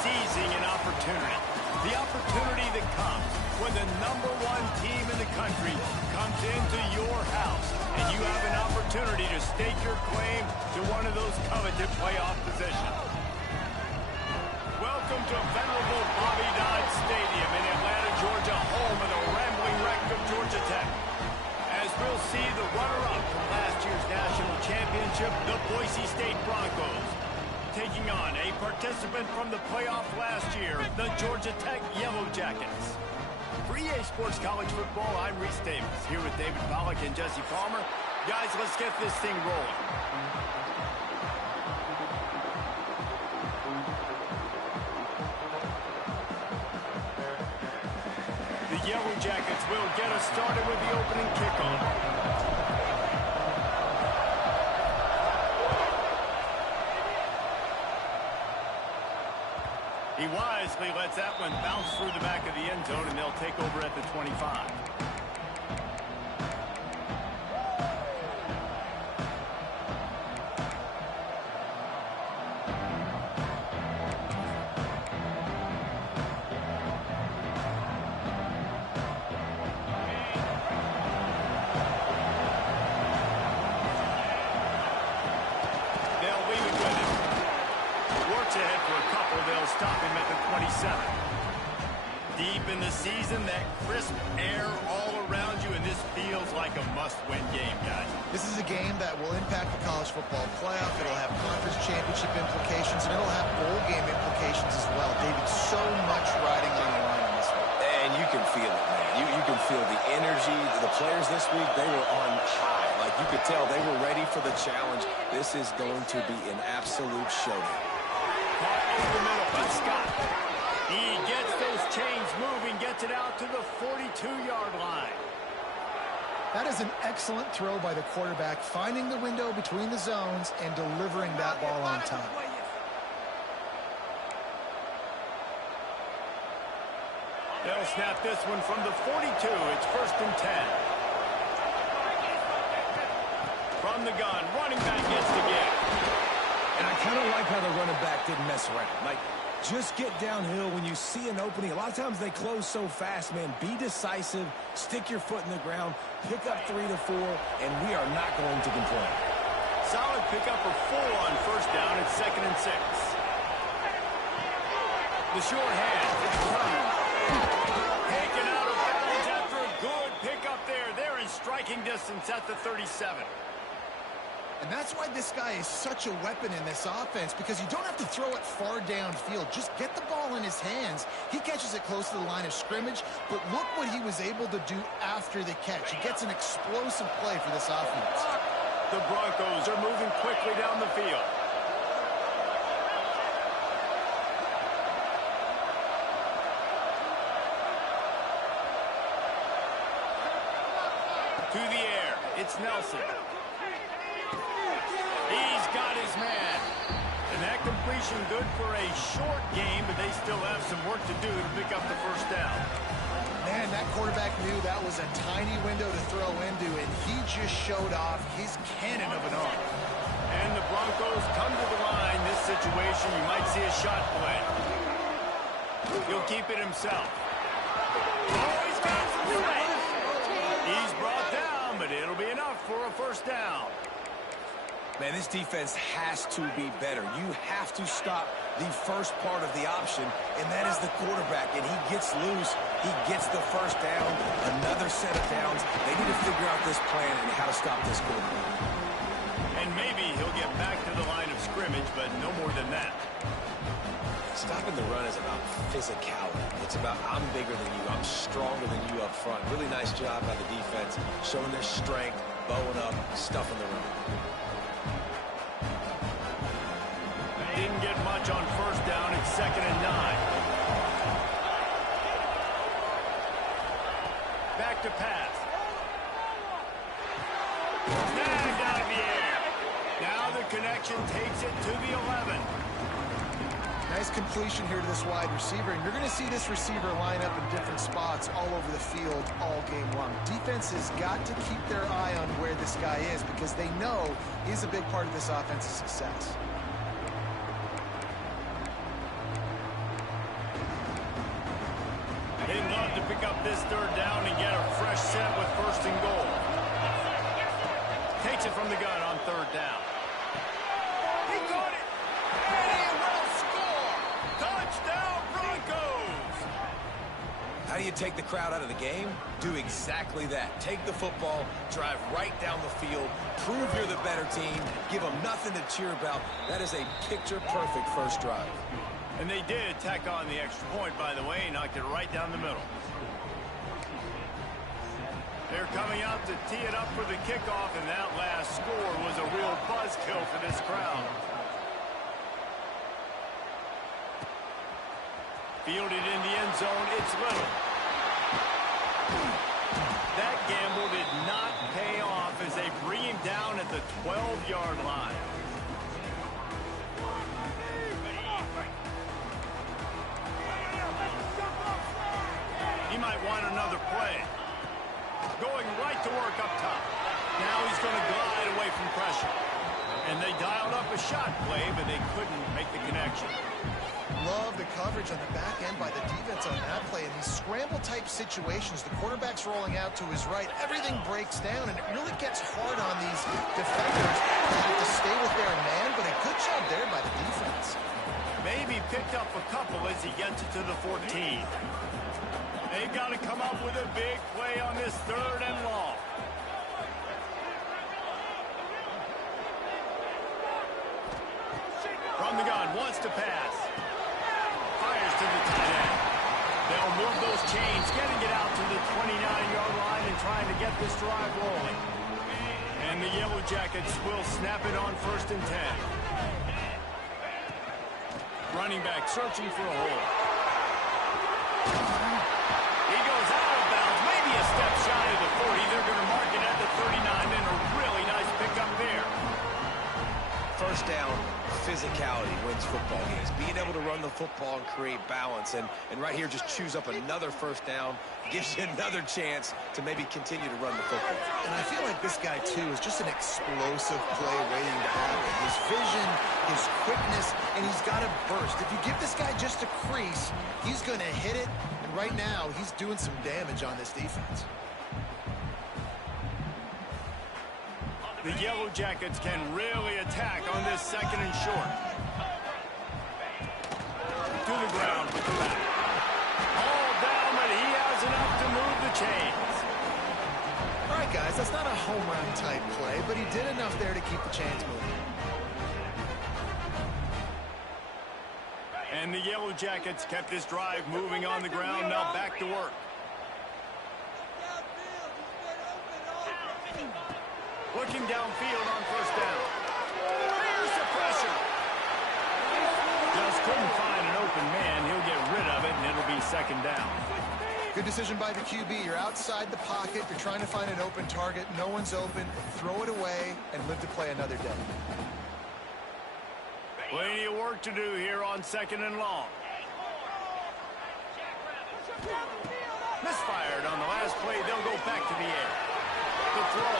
seizing an opportunity. The opportunity that comes when the #1 team in the country comes into your house and you have an opportunity to stake your claim to one of those coveted playoff positions. Welcome to venerable Bobby Dodd Stadium in Atlanta, Georgia, home of the rambling wreck of Georgia Tech. As we'll see the runner-up from last year's national championship, the Boise State Broncos, taking on a participant from the playoff last year, the Georgia Tech Yellow Jackets. For EA Sports College Football, I'm Reese Davis, here with David Pollack and Jesse Palmer. Guys, let's get this thing rolling. The Yellow Jackets will get us started with the opening kickoff. He wisely lets that one bounce through the back of the end zone, and they'll take over at the 25. Stop him at the 27. Deep in the season, that crisp air all around you, and this feels like a must-win game, guys. This is a game that will impact the college football playoff. It'll have conference championship implications, and it'll have bowl game implications as well. David, so much riding on the line in this one. And you can feel it, man. You can feel the energy. The players this week, they were on high. Like, you could tell they were ready for the challenge. This is going to be an absolute showdown. Caught in the middle by Scott. He gets those chains moving, gets it out to the 42-yard line. That is an excellent throw by the quarterback, finding the window between the zones and delivering that ball on time. They'll snap this one from the 42. It's 1st and 10. From the gun, running back gets the give. And I kind of like how the running back didn't mess around. Like, just get downhill when you see an opening. A lot of times they close so fast, man. Be decisive, stick your foot in the ground, pick up 3 to 4, and we are not going to complain. Solid pickup of 4 on 1st down. It's 2nd and 6. The short hand. Taken out of bounds after a good pickup there. They're in striking distance at the 37. And that's why this guy is such a weapon in this offense, because you don't have to throw it far downfield. Just get the ball in his hands. He catches it close to the line of scrimmage, but look what he was able to do after the catch. He gets an explosive play for this offense. The Broncos are moving quickly down the field. To the air, it's Nelson. He's got his man. And that completion good for a short game, but they still have some work to do to pick up the 1st down. Man, that quarterback knew that was a tiny window to throw into, and he just showed off his cannon of an arm. And the Broncos come to the line. This situation, you might see a shot play. He'll keep it himself. Oh, he's got some space. He's brought down, but it'll be enough for a 1st down. Man, this defense has to be better. You have to stop the first part of the option, and that is the quarterback. And he gets loose. He gets the 1st down, another set of downs. They need to figure out this plan and how to stop this quarterback. And maybe he'll get back to the line of scrimmage, but no more than that. Stopping the run is about physicality. It's about I'm bigger than you. I'm stronger than you up front. Really nice job by the defense, showing their strength, bowing up, stuffing the run. Didn't get much on 1st down. It's 2nd and 9. Back to pass. Snagged out of the air. Now the connection takes it to the 11. Nice completion here to this wide receiver, and you're going to see this receiver line up in different spots all over the field all game long. Defense has got to keep their eye on where this guy is, because they know he's a big part of this offense's success. They'd love to pick up this third down and get a fresh set with first and goal. Takes it from the gun on third down. He caught it, and he will score! Touchdown, Broncos! How do you take the crowd out of the game? Do exactly that. Take the football, drive right down the field, prove you're the better team, give them nothing to cheer about. That is a picture-perfect first drive. And they did tack on the extra point, by the way, knocked it right down the middle. They're coming out to tee it up for the kickoff, and that last score was a real buzzkill for this crowd. Fielded in the end zone, it's Little. That gamble did not pay off as they bring him down at the 12-yard line. He might want another play. Going right to work up top. Now he's going to glide away from pressure. And they dialed up a shot play, but they couldn't make the connection. Love the coverage on the back end by the defense on that play. In these scramble-type situations, the quarterback's rolling out to his right. Everything breaks down, and it really gets hard on these defenders. They have to stay with their man, but a good job there by the defense. Maybe picked up a couple as he gets it to the 14. They've got to come up with a big play on this third and long. From the gun, wants to pass. Fires to the tight end. They'll move those chains, getting it out to the 29-yard line and trying to get this drive rolling. And the Yellow Jackets will snap it on 1st and 10. Running back searching for a hole. He goes out of bounds, maybe a step shy of the 40. They're going to mark it at the 39, and a really nice pickup there. First down, physicality wins football games. Being able to run the football and create balance, and right here just choose up another first down, gives you another chance to maybe continue to run the football. And I feel like this guy, too, is just an explosive play waiting to happen. His vision, his quickness, and he's got a burst. If you give this guy just a crease, he's going to hit it. And right now, he's doing some damage on this defense. The Yellow Jackets can really attack on this second and short. To the ground with the back. All down, but he has enough to move the chains. All right, guys, that's not a home run type play, but he did enough there to keep the chains moving. And the Yellow Jackets kept this drive moving on the ground, now back to work. Looking downfield on first down. Here's the pressure. Just couldn't find an open man. He'll get rid of it, and it'll be second down. Good decision by the QB. You're outside the pocket. You're trying to find an open target. No one's open. Throw it away and live to play another day. Plenty of work to do here on second and long. Misfired on the last play. They'll go back to the air. The throw.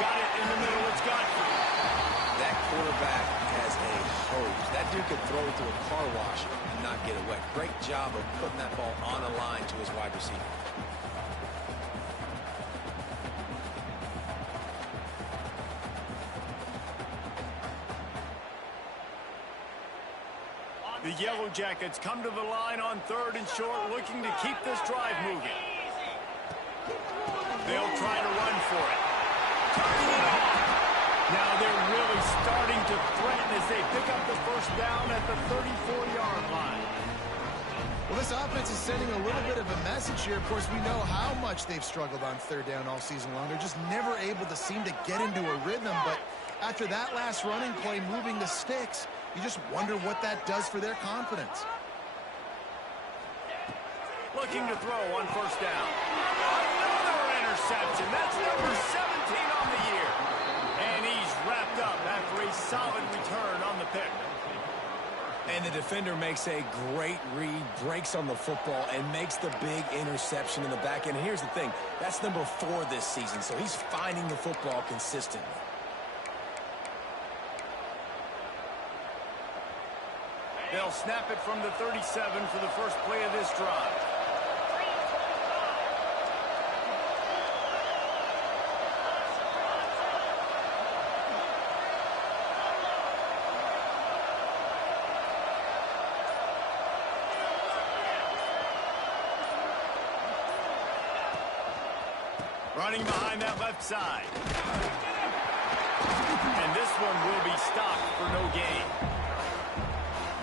Got it in the middle. It's Godfrey. That quarterback has a hose. That dude could throw it through a car wash and not get it wet. Great job of putting that ball on a line to his wide receiver. The Yellow Jackets come to the line on third and short, looking to keep this drive moving. They'll try to run for it. Turning it off. Now they're really starting to threaten as they pick up the first down at the 34-yard line. Well, this offense is sending a little bit of a message here. Of course, we know how much they've struggled on third down all season long. They're just never able to seem to get into a rhythm. But after that last running play moving the sticks, you just wonder what that does for their confidence. Looking to throw on first down. Another interception. That's number 17 on the year. And he's wrapped up after a solid return on the pick. And the defender makes a great read, breaks on the football, and makes the big interception in the back end. And here's the thing, that's number 4 this season, so he's finding the football consistently. They'll snap it from the 37 for the first play of this drive. Running behind that left side. And this one will be stopped for no gain.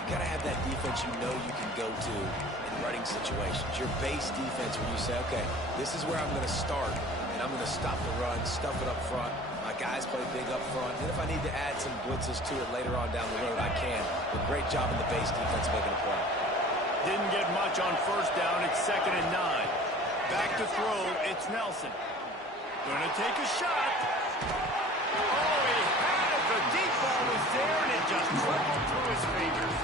You got to have that defense you know you can go to in running situations. Your base defense where you say, okay, this is where I'm going to start, and I'm going to stop the run, stuff it up front. My guys play big up front. And if I need to add some blitzes to it later on down the road, I can. But great job in the base defense making a play. Didn't get much on first down. It's 2nd and 9. Back to throw. It's Nelson. Gonna take a shot. Oh, he had it. The deep ball was there, and it just trickled through his fingers.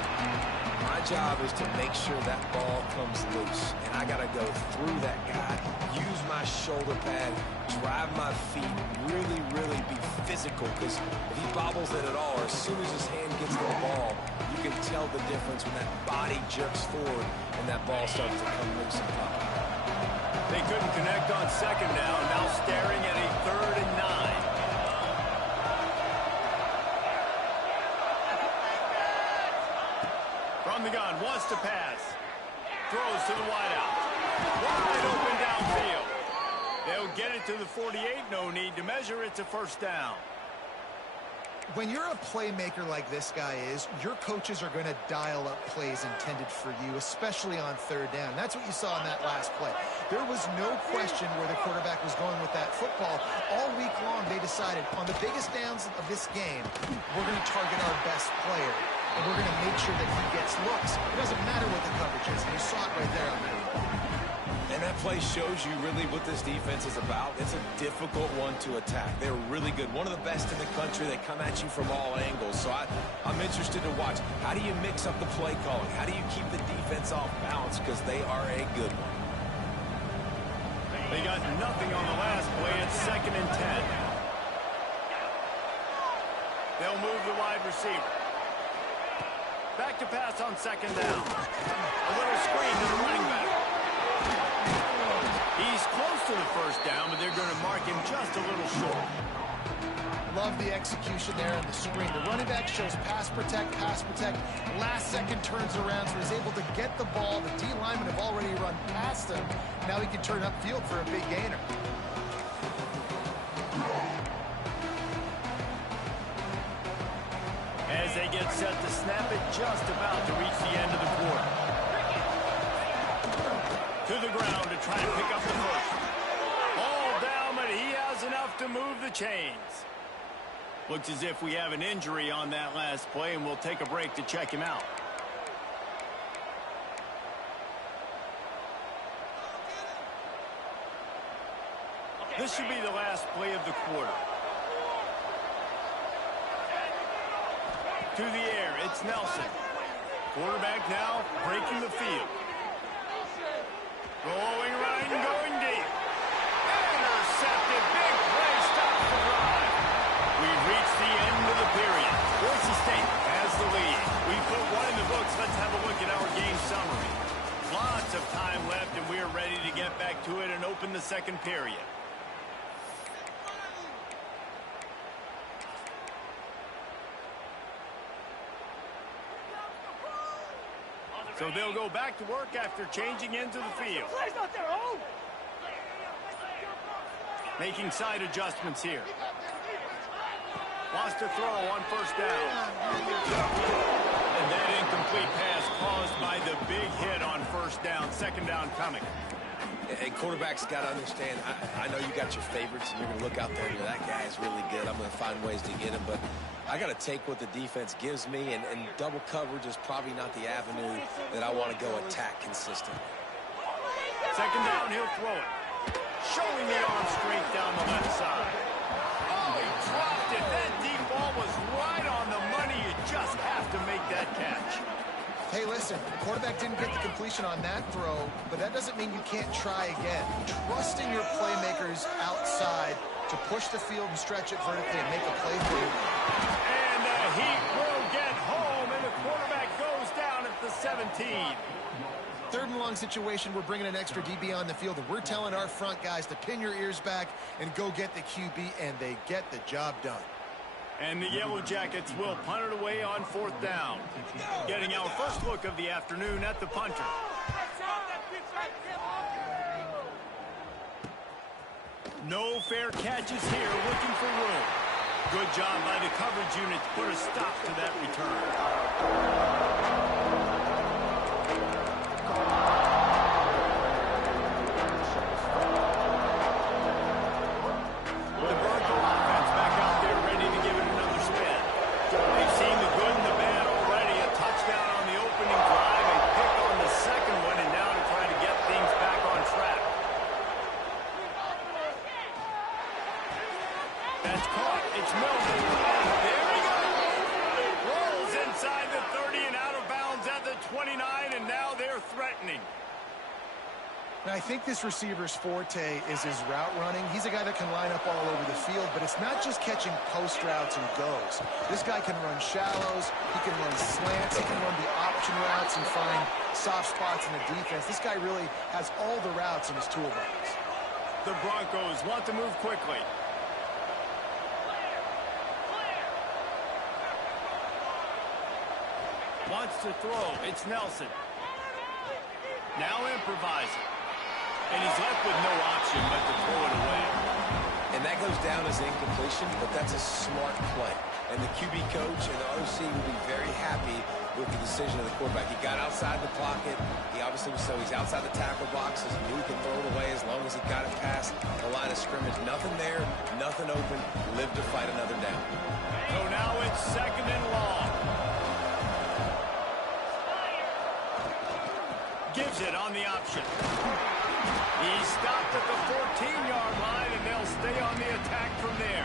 My job is to make sure that ball comes loose, and I got to go through that guy, use my shoulder pad, drive my feet, really, really be physical, because if he bobbles it at all, or as soon as his hand gets to the ball, you can tell the difference when that body jerks forward and that ball starts to come loose and pop out. They couldn't connect on 2nd down, now staring at a 3rd and 9. From the gun, wants to pass. Throws to the wideout. Wide open downfield. They'll get it to the 48. No need to measure. It's a first down. When you're a playmaker like this guy is, your coaches are going to dial up plays intended for you, especially on 3rd down. That's what you saw in that last play. There was no question where the quarterback was going with that football. All week long, they decided on the biggest downs of this game, we're going to target our best player, and we're going to make sure that he gets looks. It doesn't matter what the coverage is. You saw it right there on that. And that play shows you really what this defense is about. It's a difficult one to attack. They're really good. One of the best in the country. They come at you from all angles. So I'm interested to watch. How do you mix up the play calling? How do you keep the defense off balance? Because they are a good one. They got nothing on the last play. It's 2nd and 10. They'll move the wide receiver. Back to pass on 2nd down. A little screen to the running back. He's close to the first down, but they're going to mark him just a little short. Love the execution there on the screen. The running back shows pass protect, pass protect. Last second turns around, so he's able to get the ball. The D linemen have already run past him. Now he can turn upfield for a big gainer. As they get set to snap it, just about to reach the end of the quarter. To the ground to try and pick up the first. Ball down, but he has enough to move the chains. Looks as if we have an injury on that last play, and we'll take a break to check him out. This should be the last play of the quarter. To the air, it's Nelson. Quarterback now breaking the field. Rolling right and going deep. Intercepted. Big play. Stops the drive. We've reached the end of the period. Boise State has the lead. We put one in the books. Let's have a look at our game summary. Lots of time left, and we are ready to get back to it and open the 2nd period. So they'll go back to work after changing into the field. Making side adjustments here. Wants to throw on first down. And that incomplete pass caused by the big hit on first down. 2nd down coming. And quarterbacks got to understand, I know you got your favorites, and you're going to look out there and go, that guy is really good. I'm going to find ways to get him. But I got to take what the defense gives me, and double coverage is probably not the avenue that I want to go attack consistently. 2nd down, he'll throw it. Showing the arm strength down the left side. Oh, he dropped it. That deep ball was right on the money. You just have to make that catch. Hey, listen, the quarterback didn't get the completion on that throw, but that doesn't mean you can't try again. Trusting your playmakers outside to push the field and stretch it vertically and make a play for you. And the Heat will get home, and the quarterback goes down at the 17. 3rd and long situation, we're bringing an extra DB on the field, and we're telling our front guys to pin your ears back and go get the QB, and they get the job done. And the Yellow Jackets will punt it away on 4th down. Getting our first look of the afternoon at the punter. No fair catches here, looking for room. Good job by the coverage unit to put a stop to that return. The Bronco offense back out there ready to give it another spin. They've seen the good and the bad already. A touchdown on the opening drive, a pick on the second one, and now to try to get things back on track. That's caught. It's Milton. There he goes. Rolls inside the 30 and out of bounds at the 29, and now they're threatening. And I think this receiver's forte is his route running. He's a guy that can line up all over the field, but it's not just catching post routes and goes. This guy can run shallows, he can run slants, he can run the option routes and find soft spots in the defense. This guy really has all the routes in his toolbox. The Broncos want to move quickly. Wants to throw. It's Nelson. Now improvising. And he's left with no option but to throw it away. And that goes down as incompletion, but that's a smart play. And the QB coach and the OC will be very happy with the decision of the quarterback. He got outside the pocket. He obviously was, so he's outside the tackle boxes. He knew he could throw it away as long as he got it past the line of scrimmage. Nothing there, nothing open. Live to fight another down. So now it's second and long. Gives it on the option. He stopped at the 14-yard line, and they'll stay on the attack from there.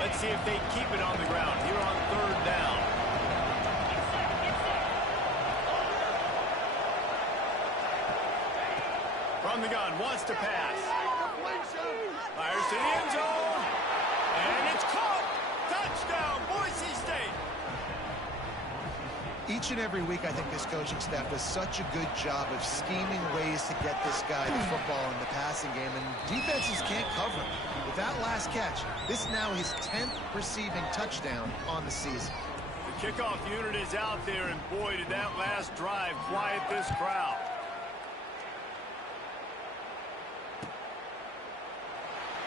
Let's see if they keep it on the ground here on third down. From the gun, wants to pass. Fires to the end zone. And it's caught. Touchdown, Boise State. Each and every week, I think this coaching staff does such a good job of scheming ways to get this guy the football in the passing game, and defenses can't cover him. With that last catch, this is now his 10th receiving touchdown on the season. The kickoff unit is out there, and boy, did that last drive quiet this crowd.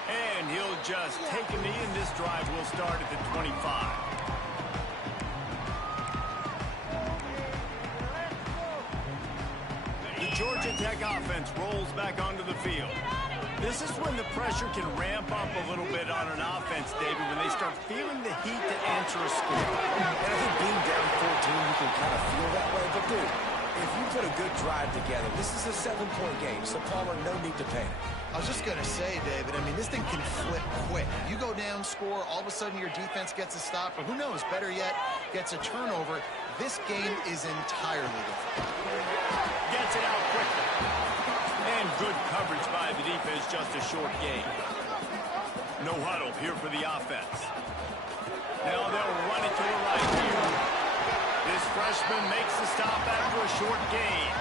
And he'll just take a knee, and this drive will start at the 25. The Georgia Tech offense rolls back onto the field. This is when the pressure can ramp up a little bit on an offense, David, when they start feeling the heat to answer a score. And I think being down 14, you can kind of feel that way. But, dude, if you put a good drive together, this is a 7-point game, so Palmer, no need to panic. I was just going to say, David, I mean, this thing can flip quick. You go down, score, all of a sudden your defense gets a stop, or who knows, better yet, gets a turnover. This game is entirely different. Gets it out quickly. And good coverage by the defense, just a short gain. No huddle here for the offense. Now they'll run it to the right here. This freshman makes the stop after a short gain.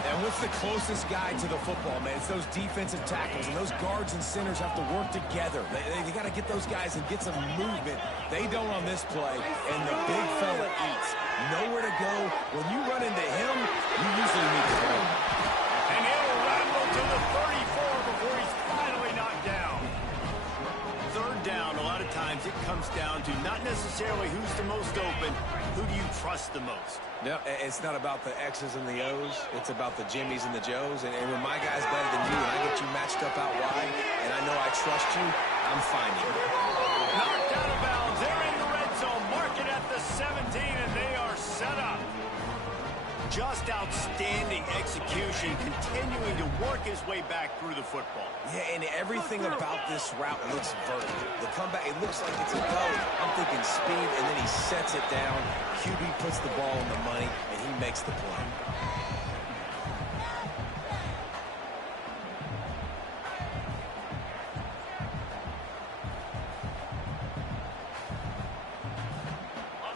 And with the closest guy to the football, man, it's those defensive tackles, and those guards and centers have to work together. They got to get those guys and get some movement. They don't on this play, and the big fella eats. Nowhere to go. When you run into him, you usually need to go. And he'll rattle to the 34 before he's finally knocked down. Third down, a lot of times it comes down to not necessarily who's the most open, who do you trust the most? No, it's not about the X's and the O's. It's about the Jimmies and the Joes. And when my guy's better than you and I get you matched up out wide and I know I trust you, I'm finding you. Knocked out of bounds. They're in the red zone. Mark it at the 17, and they are set up. Just outstanding execution, continuing to work his way back through the football. Yeah, and everything about this route looks vertical. The comeback, it looks like it's a go. I'm thinking speed, and then he sets it down. QB puts the ball in the money, and he makes the play.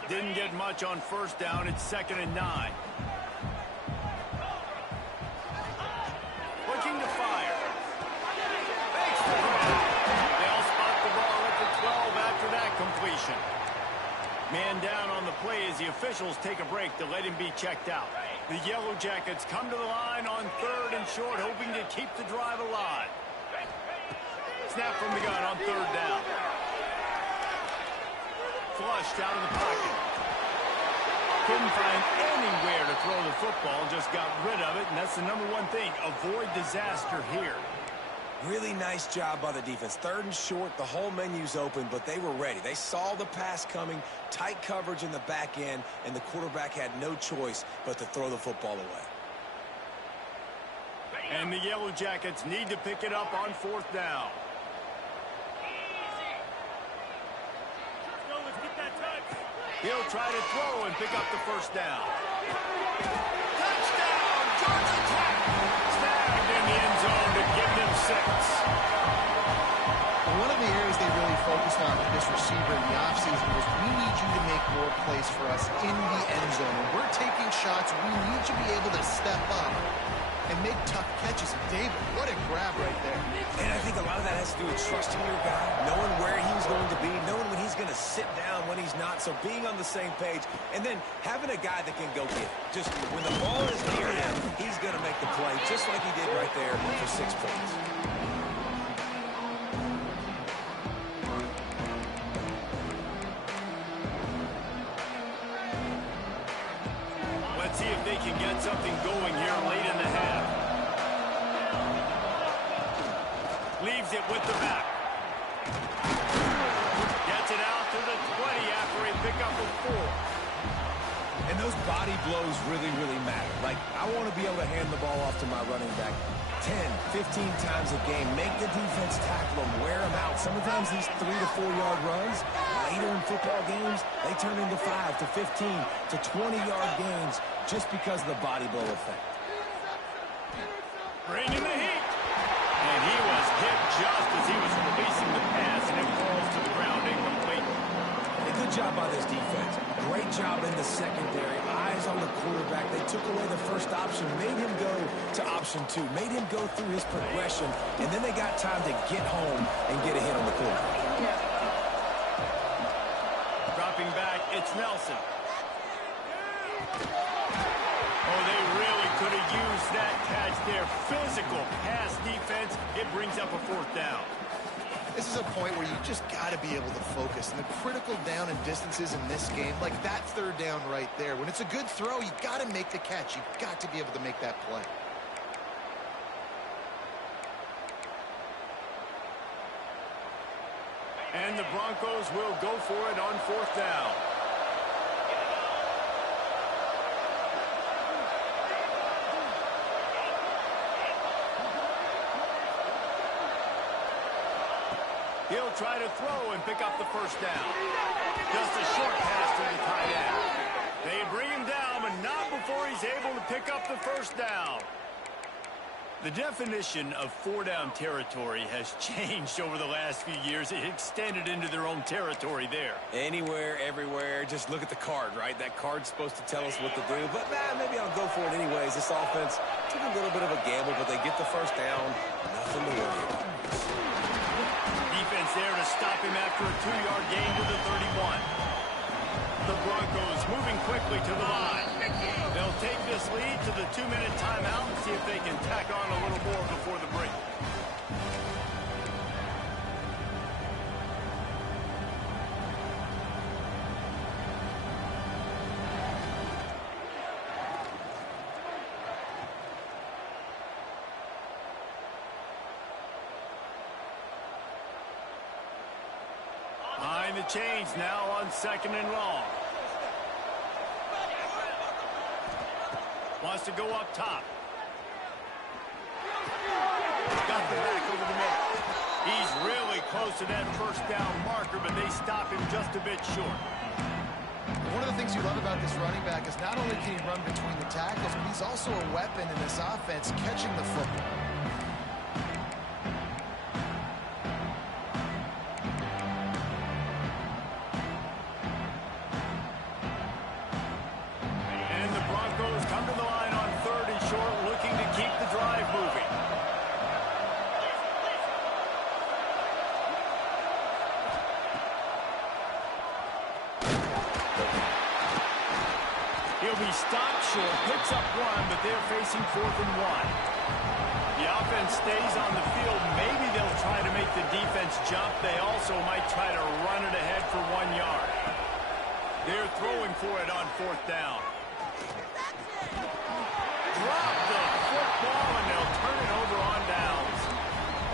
Didn't get much on first down. It's 2nd and 9. Looking to fire. Makes the grab. They'll spot the ball at the 12 after that completion. Man down on the play is the official. officials take a break to let him be checked out. The Yellow Jackets come to the line on 3rd and short, hoping to keep the drive alive. Snap from the gun on 3rd down. Flushed out of the pocket. Couldn't find anywhere to throw the football, just got rid of it, and that's the #1 thing. Avoid disaster here. Really nice job by the defense. 3rd and short, the whole menu's open, but they were ready. They saw the pass coming, tight coverage in the back end, and the quarterback had no choice but to throw the football away. And the Yellow Jackets need to pick it up on 4th down. He'll try to throw and pick up the 1st down. Touchdown, Georgia Tech! Snagged in the end zone to give them 6. One of the areas they really focused on with this receiver in the offseason was we need you to make more plays for us in the end zone. When we're taking shots, we need you to be able to step up and make tough catches. And David, what a grab right there. And I think a lot of that has to do with trusting your guy, knowing where he's going to be, knowing when he's going to sit down, when he's not, so being on the same page, and then having a guy that can go get it. Just when the ball is near him, he's going to make the play, just like he did right there for 6 points. Let's see if they can get something going here late in the half. Leaves it with the back. Gets it out to the 20 after a pickup of 4. And those body blows really, really matter. Like, I want to be able to hand the ball off to my running back 10, 15 times a game. Make the defense tackle him, wear him out. Sometimes these 3 to 4 yard runs, later in football games, they turn into 5 to 15 to 20 yard gains just because of the body blow effect. Bringing the heat. And he was hit just as he was releasing the pass, and it falls to the ground incomplete. A good job by this defense. Great job in the secondary. Eyes on the quarterback. They took away the first option, made him go to option 2, made him go through his progression, and then they got time to get home and get a hit on the quarterback. Dropping back, it's Nelson. Oh, they really could have used that catch there. Physical pass defense. It brings up a 4th down. This is a point where you just got to be able to focus. And the critical down and distances in this game, like that 3rd down right there, when it's a good throw, you got to make the catch. You've got to be able to make that play. And the Broncos will go for it on 4th down. He'll try to throw and pick up the 1st down. Just a short pass to the tight end. They bring him down, but not before he's able to pick up the 1st down. The definition of 4-down territory has changed over the last few years. It extended into their own territory there. Anywhere, everywhere, just look at the card, right? That card's supposed to tell us what to do, but maybe I'll go for it anyways. This offense took a little bit of a gamble, but they get the 1st down. Nothing to worry about. Defense there to stop him after a 2-yard gain to the 31. The Broncos moving quickly to the line. They'll take this lead to the 2-minute timeout and see if they can tack on a little more before the break. Behind the chains now on 2nd and long. Wants to go up top. Got the back over the middle. He's really close to that 1st down marker, but they stop him just a bit short. One of the things you love about this running back is not only can he run between the tackles, but he's also a weapon in this offense catching the football. He'll be stopped short, picks up one, but they're facing 4th and 1. The offense stays on the field. Maybe they'll try to make the defense jump. They also might try to run it ahead for 1 yard. They're throwing for it on 4th down. Drop the football, and they'll turn it over on downs.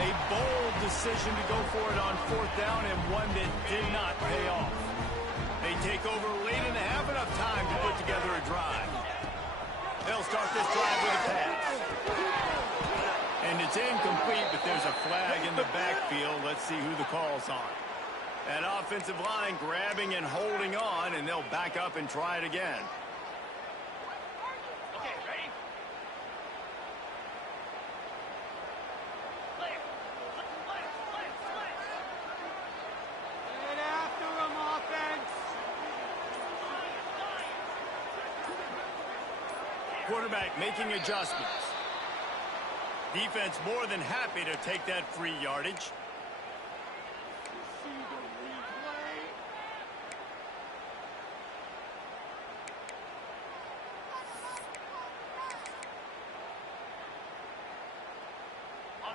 A bold decision to go for it on 4th down, and one that did not pay off. They take over late in the half, enough time to put together a drive. They'll start this drive with a pass. And it's incomplete, but there's a flag in the backfield. Let's see who the call's on. That offensive line grabbing and holding on, and they'll back up and try it again. Okay, ready? Clear. Get after him, offense. Quarterback making adjustments. Defense more than happy to take that free yardage.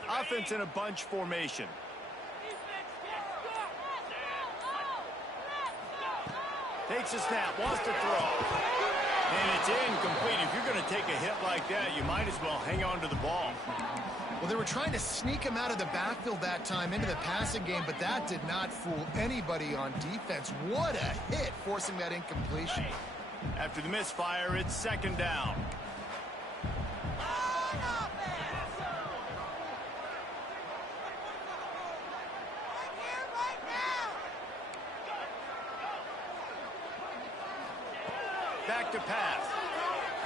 Offense in a bunch formation. Takes a snap, wants to throw. And it's incomplete. If you're going to take a hit like that, you might as well hang on to the ball. Well, they were trying to sneak him out of the backfield that time into the passing game, but that did not fool anybody on defense. What a hit, forcing that incompletion. After the misfire, it's 2nd down. Back to pass.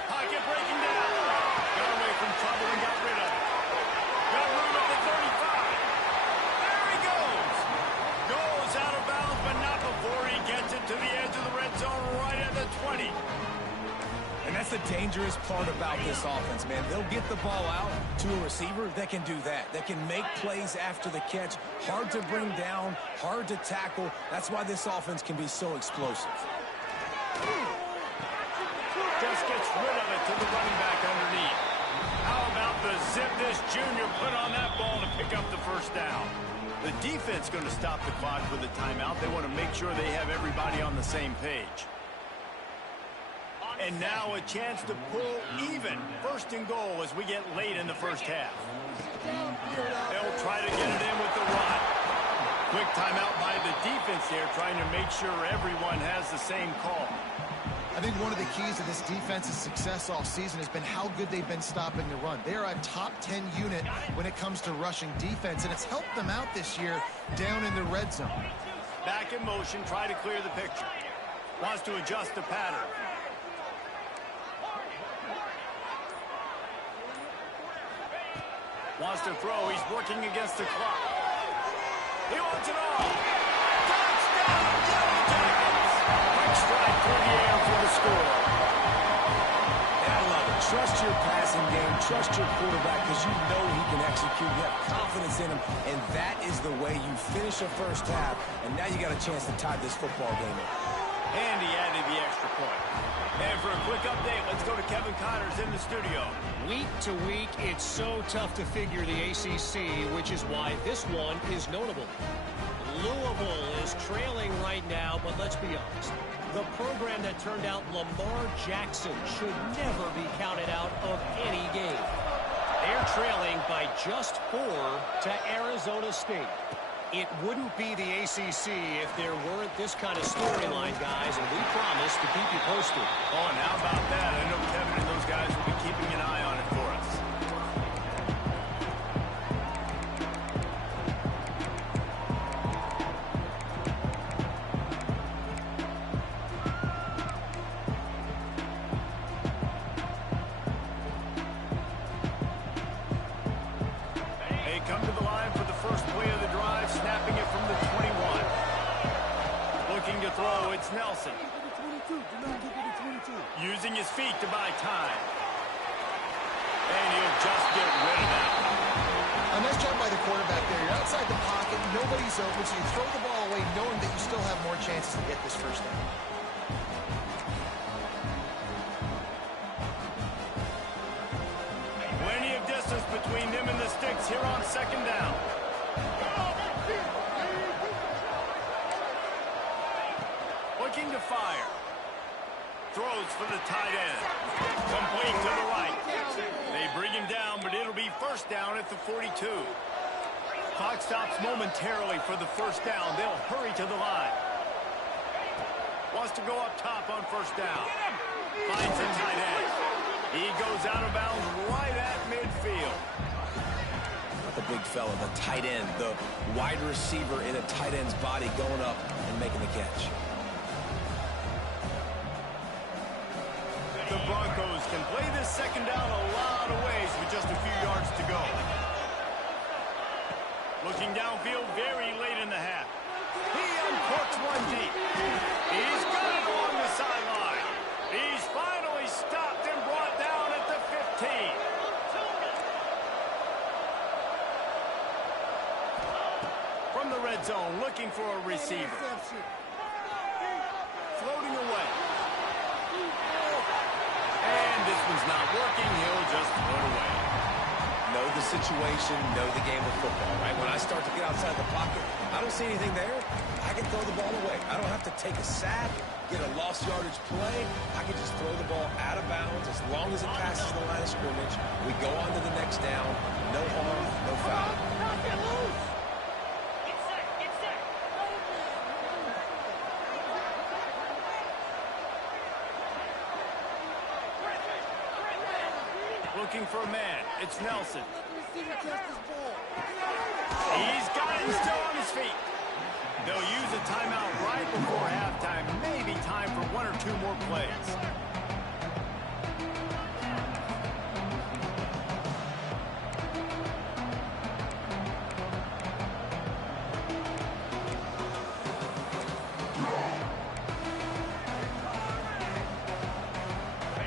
Pocket breaking down. Got away from trouble and got rid of it. Got room at the 35. There he goes. Goes out of bounds, but not before he gets it to the edge of the red zone right at the 20. And that's the dangerous part about this offense, man. They'll get the ball out to a receiver that can do that. That can make plays after the catch. Hard to bring down, hard to tackle. That's why this offense can be so explosive. Just gets rid of it to the running back underneath. How about the zip this junior put on that ball to pick up the 1st down? The defense going to stop the clock with a timeout. They want to make sure they have everybody on the same page. And now a chance to pull even. 1st and goal as we get late in the 1st half. They'll try to get it in with the run. Quick timeout by the defense there, trying to make sure everyone has the same call. I think one of the keys to this defense's success all season has been how good they've been stopping the run. They are a top 10 unit when it comes to rushing defense, and it's helped them out this year down in the red zone. Back in motion, try to clear the picture. Wants to adjust the pattern. Wants to throw. He's working against the clock. He wants it all. Touchdown, Yellow Jackets! Quick strike through the air for the score. And I love it. Trust your passing game. Trust your quarterback because you know he can execute. You have confidence in him, and that is the way you finish a 1st half, and now you got a chance to tie this football game up. And he added the extra point. And for a quick update, let's go to Kevin Connors in the studio. Week to week, it's so tough to figure the ACC, which is why this one is notable. Louisville is trailing right now, but let's be honest. The program that turned out Lamar Jackson should never be counted out of any game. They're trailing by just 4 to Arizona State. It wouldn't be the ACC if there weren't this kind of storyline, guys, and we promise to keep you posted. Oh, and how about that? I know Kevin and those guys will be keeping an eye on it for us. They come to the line for the first play of the drive, snapping it from the 21. Looking to throw, it's Nelson. Using his feet to buy time. And he'll just get rid of that. A nice job by the quarterback there. You're outside the pocket, nobody's open, so you throw the ball away knowing that you still have more chances to get this 1st down. offense here on second down. Looking to fire. Throws for the tight end. Complete to the right. They bring him down, but it'll be first down at the 42. Clock stops momentarily for the first down. They'll hurry to the line. Wants to go up top on first down. Finds the tight end. He goes out of bounds right at midfield. Not the big fella, the tight end, the wide receiver in a tight end's body going up and making the catch. The Broncos can play this second down a lot of ways with just a few yards to go. Looking downfield very late in the half. He uncorks one deep. He's got it along the sideline. He's finally stopped and brought down at the 15. From the red zone, looking for a receiver. Floating away. And this one's not working. He'll just throw it away. Know the situation, know the game of football, right? When I start to get outside the pocket, I don't see anything there. I can throw the ball away. I don't have to take a sack, get a lost yardage play. I can just throw the ball out of bounds as long as it passes the line of scrimmage. We go on to the next down. No harm, no foul. Looking for a man. It's Nelson. He's got him still on his feet. They'll use a timeout right before halftime. Maybe time for one or two more plays.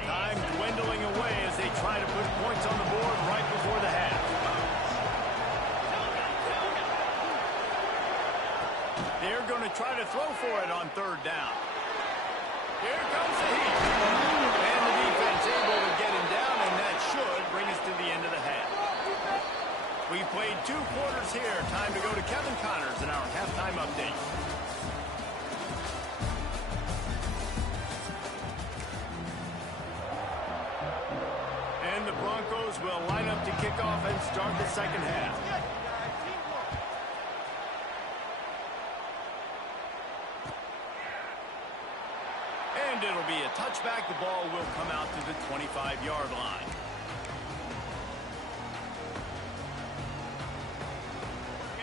Time dwindling away as they try to put points on the board right before the half. They're going to try to throw for it on third down. Here comes the heat. And the defense able to get him down, and that should bring us to the end of the half. We played 2 quarters here. Time to go to Kevin Connors in our halftime update. And the Broncos will line up to kick off and start the second half. And it'll be a touchback. The ball will come out to the 25-yard line.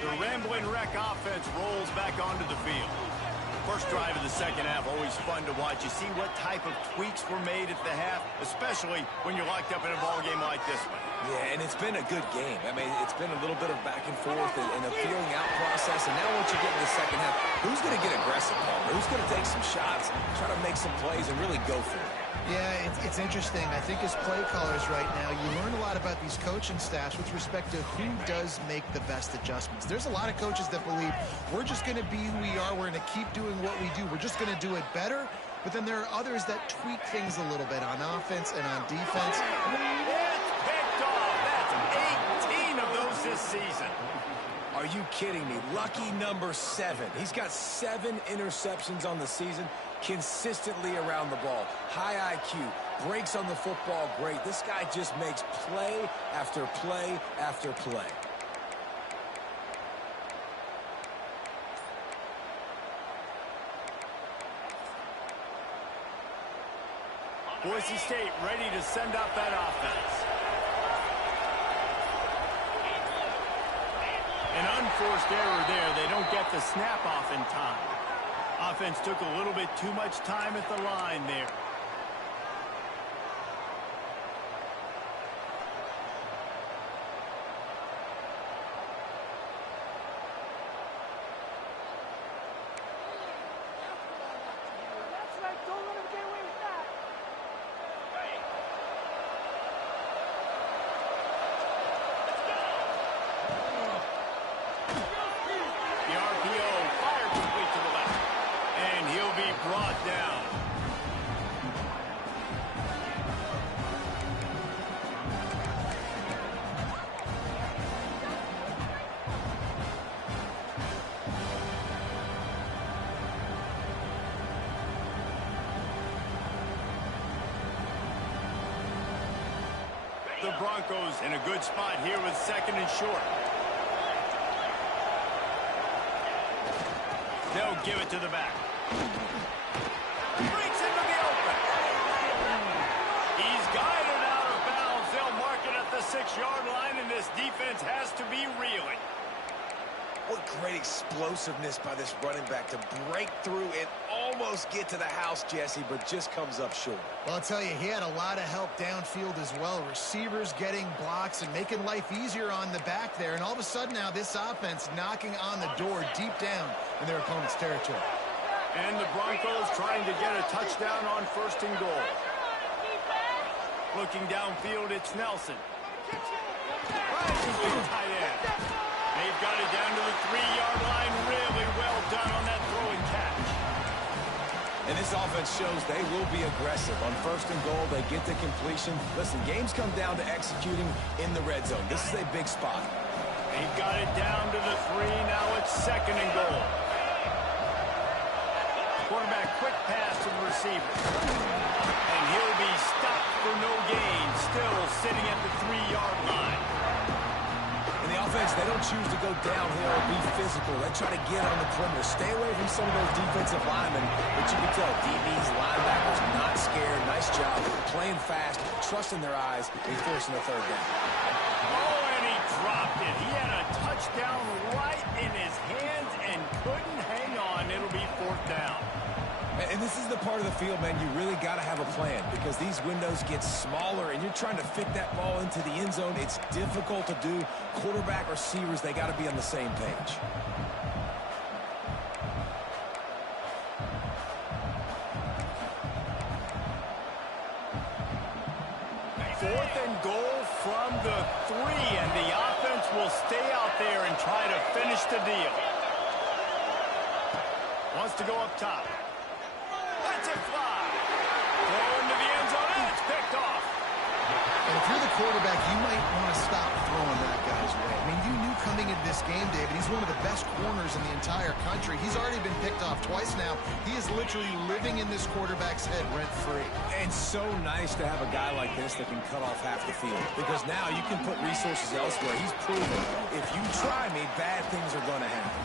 The Rambling Wreck offense rolls back onto the field. First drive of the second half, always fun to watch. You see what type of tweaks were made at the half, especially when you're locked up in a ball game like this one. Yeah, and it's been a good game. I mean, it's been a little bit of back and forth and a feeling out process. And now once you get in the second half, who's going to get aggressive, Palmer? Who's going to take some shots, try to make some plays, and really go for it? Yeah, it's interesting. I think as play callers right now, you learn a lot about these coaching staffs with respect to who does make the best adjustments. There's a lot of coaches that believe we're just going to be who we are. We're going to keep doing what we do. We're just going to do it better. But then there are others that tweak things a little bit on offense and on defense. It's picked off. That's 18 of those this season. Are you kidding me? Lucky number 7. He's got 7 interceptions on the season, consistently around the ball. High IQ, breaks on the football great. This guy just makes play after play after play. Boise State ready to send out that offense. An unforced error there. They don't get the snap off in time. Offense took a little bit too much time at the line there. Brought down. the Broncos in a good spot here with 2nd and short. They'll give it to the back. Breaks into the open. He's guided out of bounds. They'll mark it at the 6-yard line, and this defense has to be reeling. What great explosiveness by this running back to break through and almost get to the house, Jesse, but just comes up short. Well, I'll tell you, he had a lot of help downfield as well. Receivers getting blocks and making life easier on the back there. And all of a sudden now this offense knocking on the door deep down in their opponent's territory. And the Broncos trying to get a touchdown on 1st and goal. Looking downfield, it's Nelson. Right to the tight end. They've got it down to the 3-yard line. Really well done on that throw and catch. And this offense shows they will be aggressive. On 1st and goal, they get the completion. Listen, games come down to executing in the red zone. This is a big spot. They've got it down to the 3. Now it's 2nd and goal. Quarterback, quick pass to the receiver. And he'll be stopped for no gain. Still sitting at the 3-yard line. And the offense, they don't choose to go downhill or be physical. They try to get on the perimeter. Stay away from some of those defensive linemen. But you can tell DBs, linebackers, not scared. Nice job playing fast, trusting their eyes, and forcing the 3rd down. Oh, and he dropped it. He had a touchdown right in his hands and couldn't hang on. It'll be 4th down. And this is the part of the field, man, you really got to have a plan because these windows get smaller and you're trying to fit that ball into the end zone. It's difficult to do. Quarterback, receivers, they got to be on the same page. Fourth and goal from the 3, and the offense will stay out there and try to finish the deal. Wants to go up top. Let's it fly. Throw into the end zone, and it's picked off. And if you're the quarterback, you might want to stop throwing that guy's way. I mean, you knew coming into this game, David, he's one of the best corners in the entire country. He's already been picked off twice now. He is literally living in this quarterback's head rent-free. And so nice to have a guy like this that can cut off half the field because now you can put resources elsewhere. He's proven if you try me, bad things are going to happen.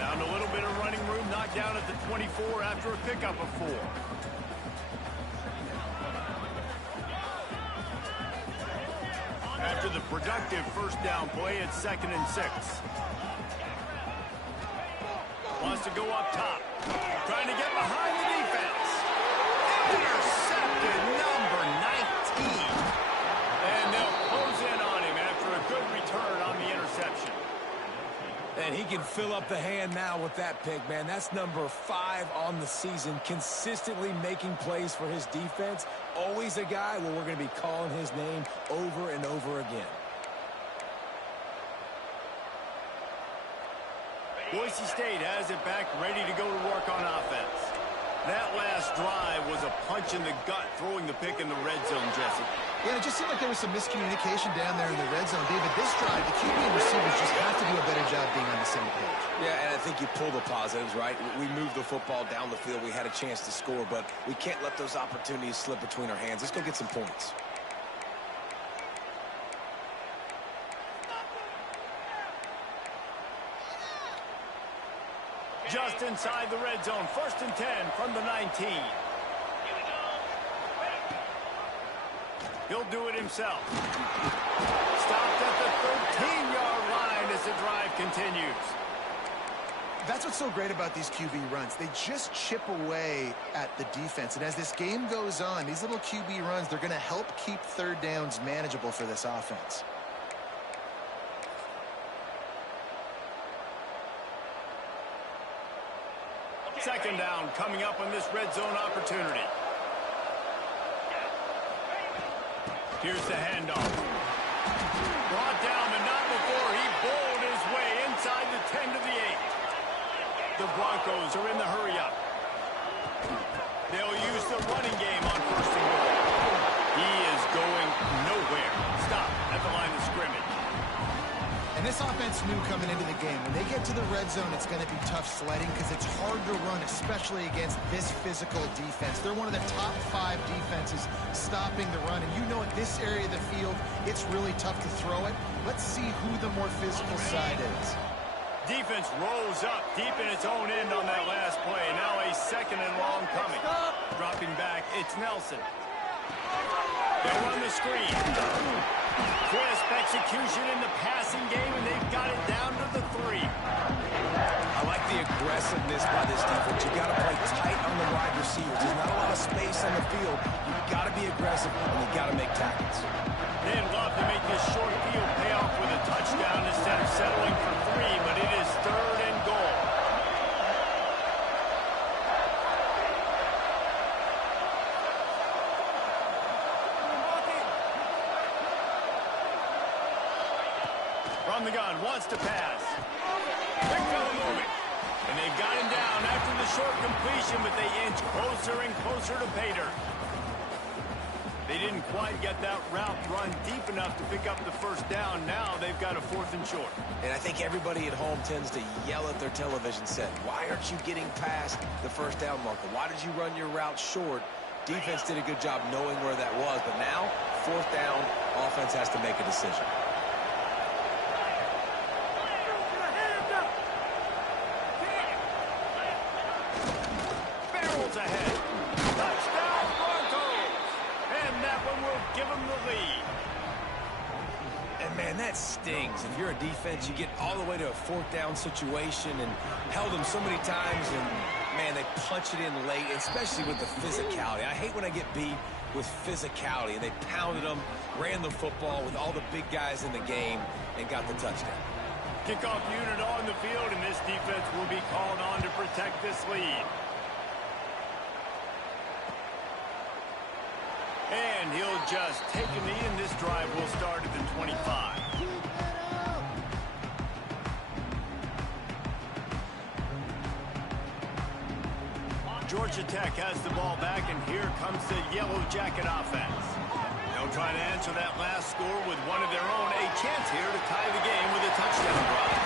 Found a little bit of running room, knocked down at the 24 after a pickup of 4. After the productive 1st down play, it's 2nd and 6. Wants to go up top. Trying to get behind the defense. Intercepted, number 19. And they'll close in on him after a good return on the interception. And he can fill up the hand now with that pick, man. That's number 5 on the season, consistently making plays for his defense. Always a guy where we're going to be calling his name over and over again. Boise State has it back, ready to go to work on offense. That last drive was a punch in the gut, throwing the pick in the red zone, Jesse. Yeah, it just seemed like there was some miscommunication down there in the red zone. David, this drive, the QB and receivers just have to do a better job being on the same page. Yeah, and I think you pull the positives, right? We moved the football down the field. We had a chance to score, but we can't let those opportunities slip between our hands. Let's go get some points. Just inside the red zone, 1st and 10 from the 19. He'll do it himself. Stopped at the 13-yard line as the drive continues. That's what's so great about these QB runs. They just chip away at the defense. And as this game goes on, these little QB runs, they're going to help keep 3rd downs manageable for this offense. Second down coming up on this red zone opportunity. Here's the handoff. Brought down, but not before he bowled his way inside the 10 to the 8. The Broncos are in the hurry-up. They'll use the running game on 1st and goal. He is going nowhere. Stop at the line of scrimmage. And And this offense knew coming into the game, when they get to the red zone, it's going to be tough sledding because it's hard to run, especially against this physical defense. They're one of the top 5 defenses stopping the run. And you know, at this area of the field, it's really tough to throw it. Let's see who the more physical side is. Defense rolls up deep in its own end on that last play. Now a 2nd and long coming. Dropping back, it's Nelson. They run the screen. Crisp execution in the passing game, and they've got it down to the 3. I like the aggressiveness by this defense. You got to play tight on the wide receivers. There's not a lot of space on the field. You got to be aggressive, and you got to make tackles. They'd love to make this short field pay off with a touchdown instead of settling for 3, but it is 3rd and goal. From the gun, wants to pass. Big fella moving. And they've got him down after the short completion, but they inch closer and closer to pay dirt. They didn't quite get that route run deep enough to pick up the 1st down. Now they've got a 4th and short. And I think everybody at home tends to yell at their television set, why aren't you getting past the 1st down marker? Why did you run your route short? Defense did a good job knowing where that was, but now, 4th down, offense has to make a decision. Barrels ahead. Touchdown Broncos! And that one will give them the lead. And, man, that stings. If you're a defense, you get all the way to a 4th down situation and held them so many times, and, man, they punch it in late, especially with the physicality. I hate when I get beat with physicality, and they pounded them, ran the football with all the big guys in the game, and got the touchdown. Kickoff unit on the field, and this defense will be called on to protect this lead. And he'll just take a knee, and this drive will start at the 25. Georgia Tech has the ball back, and here comes the Yellow Jacket offense. They'll try to answer that last score with one of their own. A chance here to tie the game with a touchdown drive.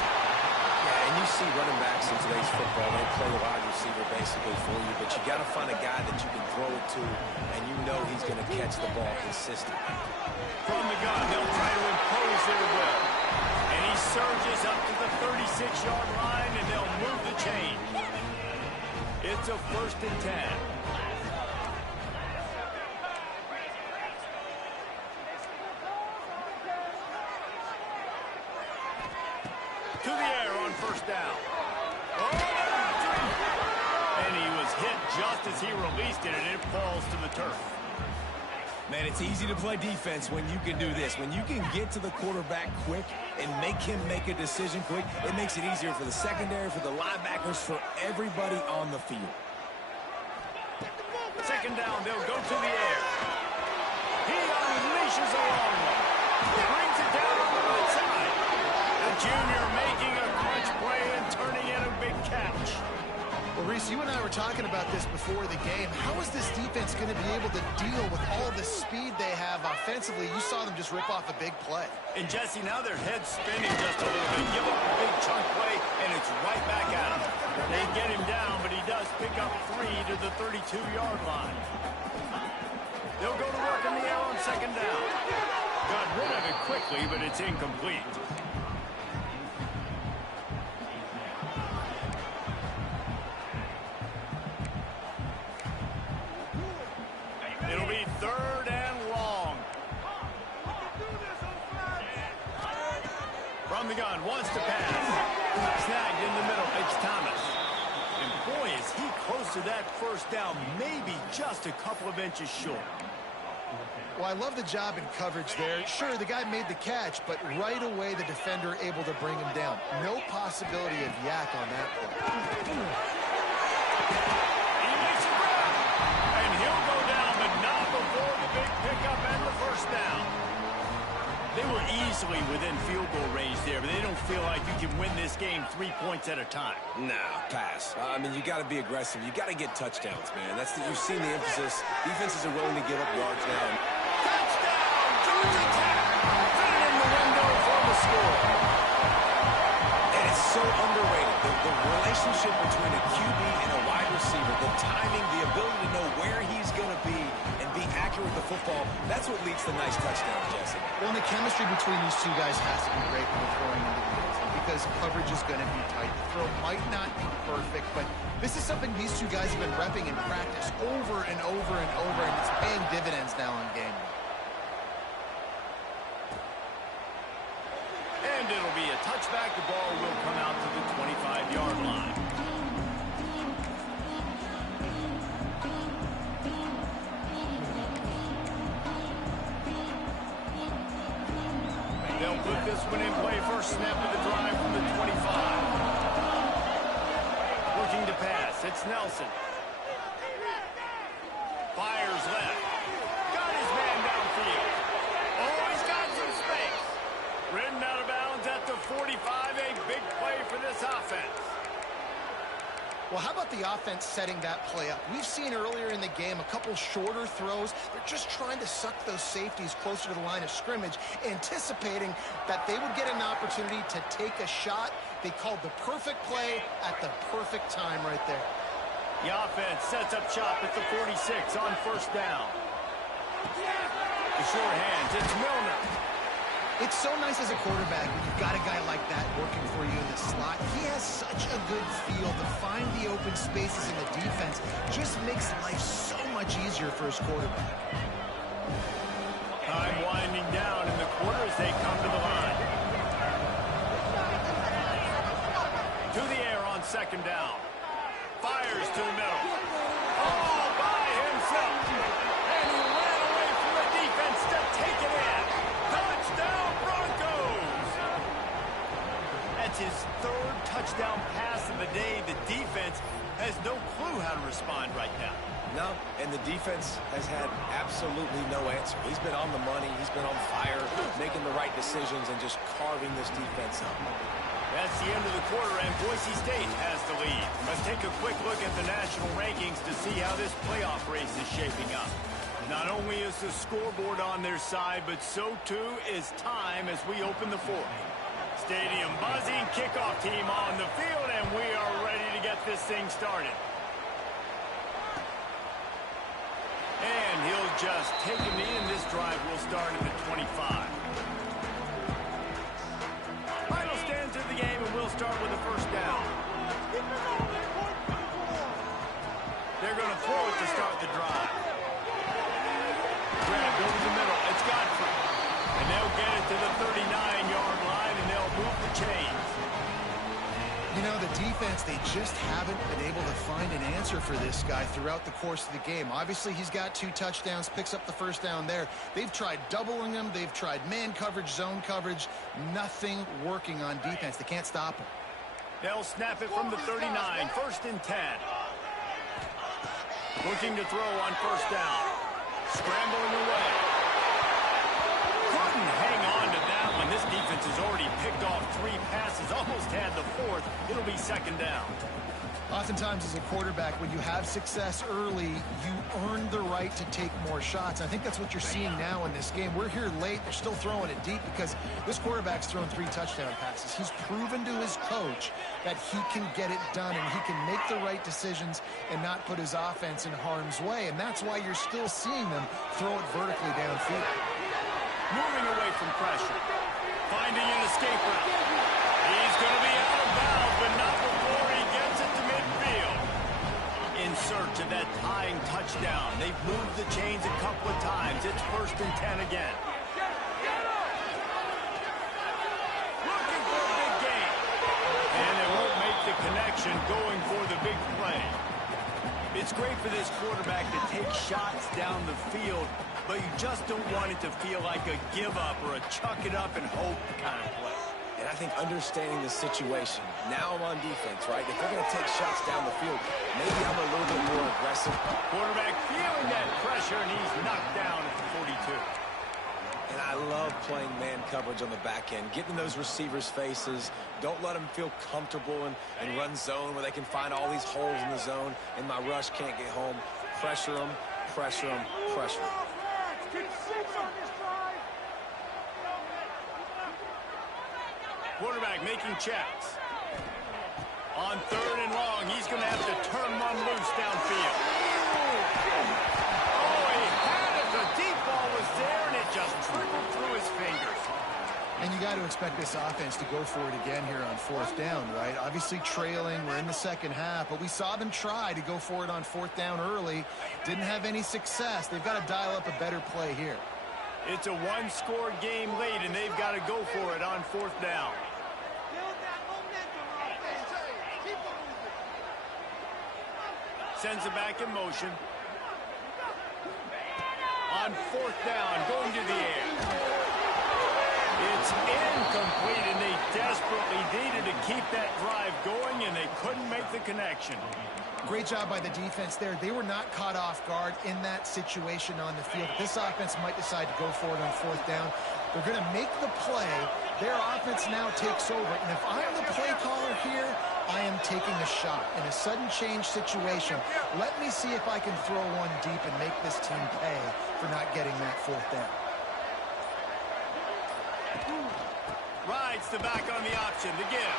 Yeah, and you see running backs in today's football, they play the wide receiver basically for you, but you got to find a guy that you can throw it to, and you know he's going to catch the ball consistently. From the gun, they'll try to impose their will. And he surges up to the 36-yard line, and they'll move the chain. It's a 1st and 10. To the air on 1st down. Oh, they're after him. And he was hit just as he released it, and it falls to the turf. Man, it's easy to play defense when you can do this. When you can get to the quarterback quick and make him make a decision quick, it makes it easier for the secondary, for the linebackers, for everybody on the field. 2nd down, they'll go to the air. He unleashes a long one. Brings it down on the right side. The junior making a crunch play and turning in a big catch. Well, Reese, you and I were talking about this before the game. How is this defense going to be able to deal with all the speed they have offensively? You saw them just rip off a big play. And, Jesse, now their head's spinning just a little bit. Give up a big chunk play, and it's right back at him. They get him down, but he does pick up 3 to the 32-yard line. They'll go to work in the air on 2nd down. Got rid of it quickly, but it's incomplete. It'll be 3rd and long. From the gun, wants to pass. Snagged in the middle, it's Thomas. And boy, is he close to that 1st down, maybe just a couple of inches short. Well, I love the job in coverage there. Sure, the guy made the catch, but right away the defender able to bring him down. No possibility of yak on that play. He makes a grab, and he'll go down, but not before the big pickup and the 1st down. They were easily within field goal range there, but they don't feel like you can win this game 3 points at a time. Nah, pass. I mean, you got to be aggressive. You got to get touchdowns, man. You've seen the emphasis. Defenses are willing to give up yards now. Touchdown, Georgia Tech! Fit it in the window for the score. so underrated. The relationship between a QB and a wide receiver, the timing, the ability to know where he's going to be and be accurate with the football, that's what leads to nice touchdowns, Jesse. Well, and the chemistry between these two guys has to be great when they're throwing into the end zone because coverage is going to be tight. The throw might not be perfect, but this is something these two guys have been repping in practice over and over and over, and it's paying dividends now in game day. And it'll be a touchback. The ball will come out to the 25-yard line. They'll put this one in play. First snap of the drive from the 25. Looking to pass. It's Nelson. Fires left. Got his man downfield. Oh, he's got some space. Ridden out of bounds at the 45. A big play for this offense. Well, how about the offense setting that play up? We've seen earlier in the game a couple shorter throws. They're just trying to suck those safeties closer to the line of scrimmage, anticipating that they would get an opportunity to take a shot. They called the perfect play at the perfect time right there. The offense sets up shop at the 46 on first down. The short hands, it's Milner. It's so nice as a quarterback when you've got a guy like that working for you in the slot. He has such a good feel to find the open spaces in the defense. Just makes life so much easier for his quarterback. Time winding down in the quarter as they come to the line. To the air on second down. Fires to the middle. All by himself. And he ran away from the defense to take it in. Touchdown Broncos! That's his third touchdown pass of the day. The defense has no clue how to respond right now. No, and the defense has had absolutely no answer. He's been on the money. He's been on fire, making the right decisions and just carving this defense up. That's the end of the quarter, and Boise State has the lead. Let's take a quick look at the national rankings to see how this playoff race is shaping up. Not only is the scoreboard on their side, but so too is time as we open the fourth. Stadium buzzing, kickoff team on the field, and we are ready to get this thing started. And he'll just take a knee, and this drive will start at the 25. Final stands of the game, and we'll start with the first down. They're going to throw it to start the drive. Grabbed over the middle. It's Godfrey. And they'll get it to the 39-yard line, and they'll move the chains. You know, the defense, they just haven't been able to find an answer for this guy throughout the course of the game. Obviously, he's got 2 touchdowns, picks up the first down there. They've tried doubling him. They've tried man coverage, zone coverage. Nothing working on defense. They can't stop him. They'll snap it from the 39, first and 10. Looking to throw on first down. Scrambling away. Couldn't hang on to that one. This defense has already picked off 3 passes, almost had the 4th. It'll be second down. Oftentimes as a quarterback, when you have success early, you earn the right to take more shots. I think that's what you're seeing now in this game. We're here late. They're still throwing it deep because this quarterback's thrown 3 touchdown passes. He's proven to his coach that he can get it done and he can make the right decisions and not put his offense in harm's way. And that's why you're still seeing them throw it vertically downfield. Moving away from pressure. Finding an escape route. He's going to be out of bounds, but not before he gets it to midfield. In search of that tying touchdown. They've moved the chains a couple of times. It's first and 10 again. Looking for a big gain. And they won't make the connection going for the big play. It's great for this quarterback to take shots down the field, but you just don't want it to feel like a give-up or a chuck-it-up and hope kind of play. And I think understanding the situation, now I'm on defense, right? If they're going to take shots down the field, maybe I'm a little bit more aggressive. Quarterback feeling that pressure, and he's knocked down at the 42. And I love playing man coverage on the back end, getting in those receivers' faces. Don't let them feel comfortable and run zone where they can find all these holes in the zone, and my rush can't get home. Pressure them, pressure them, pressure them. Quarterback making checks. On 3rd and long, he's going to have to turn one loose downfield. Oh, he had it. The deep ball was there, and it just trickled through his fingers. And you got to expect this offense to go for it again here on 4th down, right? Obviously trailing. We're in the second half, but we saw them try to go for it on 4th down early. Didn't have any success. They've got to dial up a better play here. It's a one-score game late, and they've got to go for it on 4th down. Sends it back in motion. On 4th down, going to the air. It's incomplete, and they desperately needed to keep that drive going, and they couldn't make the connection. Great job by the defense there. They were not caught off guard in that situation on the field. This offense might decide to go for it on 4th down. They're going to make the play. Their offense now takes over. And if I'm the play caller here, I am taking a shot in a sudden change situation. Let me see if I can throw one deep and make this team pay for not getting that 4th down. Rides the back on the option to give.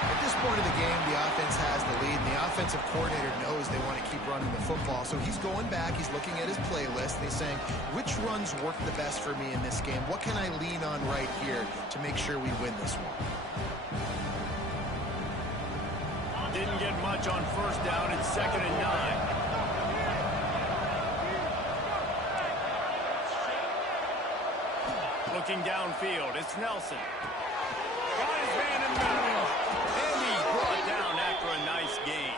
At this point of the game, the offense has the lead, and the offensive coordinator knows they want to keep running the football. So he's going back, he's looking at his playlist, and he's saying, which runs work the best for me in this game? What can I lean on right here to make sure we win this one? Didn't get much on 1st down. It's 2nd and 9. Looking downfield, it's Nelson. Got his man in the middle. And he's brought down after a nice gain.